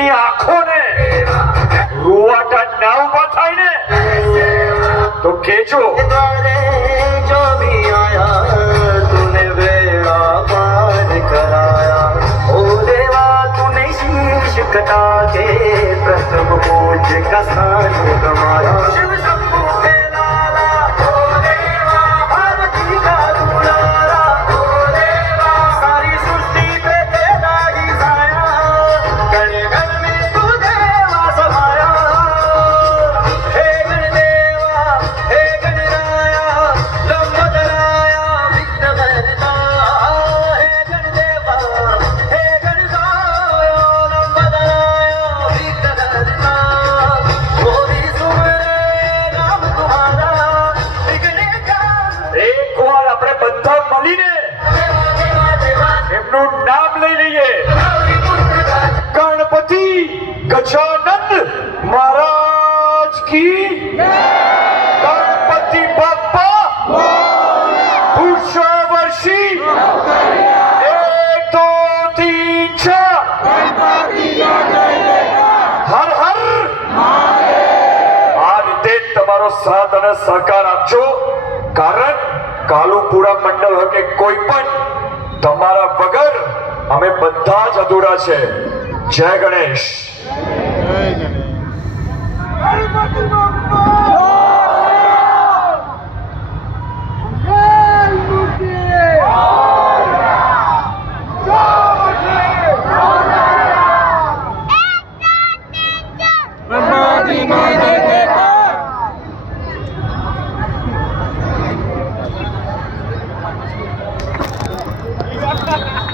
એમની આંખોને રૂવાટા ના ઉભા થાય ને તો કેજો जो भी आया तूने बेड़ा पार कराया ओ देवा तूने शीश कटा के प्रथम पूज का स्थान कमाया शिव शंभू के लाला ओ देवा पार्वती का दुलारा ओ देवा सारी सृष्टि पे तेरा ही साया गण गण में तू देवा समाया हे गणदेवा हे गणराया लंबोदराया विघ्न भरता हे गणदेवा हे गणराया लंबोदराया विघ्न भरता वो भी सुमरे नाम तुम्हारा विघ्ने का એકવાર આપણે બધા મળીને એમનું નામ લઈ લઈએ ગણપતિ ગજાનંદ મહારાજ કી ગણપતિ બાપ્પા પુરુષવર્ષી 1 2 3 4 હર હર આ રીતે તમારો સાથ અને સહકાર આપજો કારણ કાલુપુરા મંડળ હોય કે કોઈ પણ તમારા વગર અમે બધા જ અધૂરા છે જય ગણેશ Ha ha ha!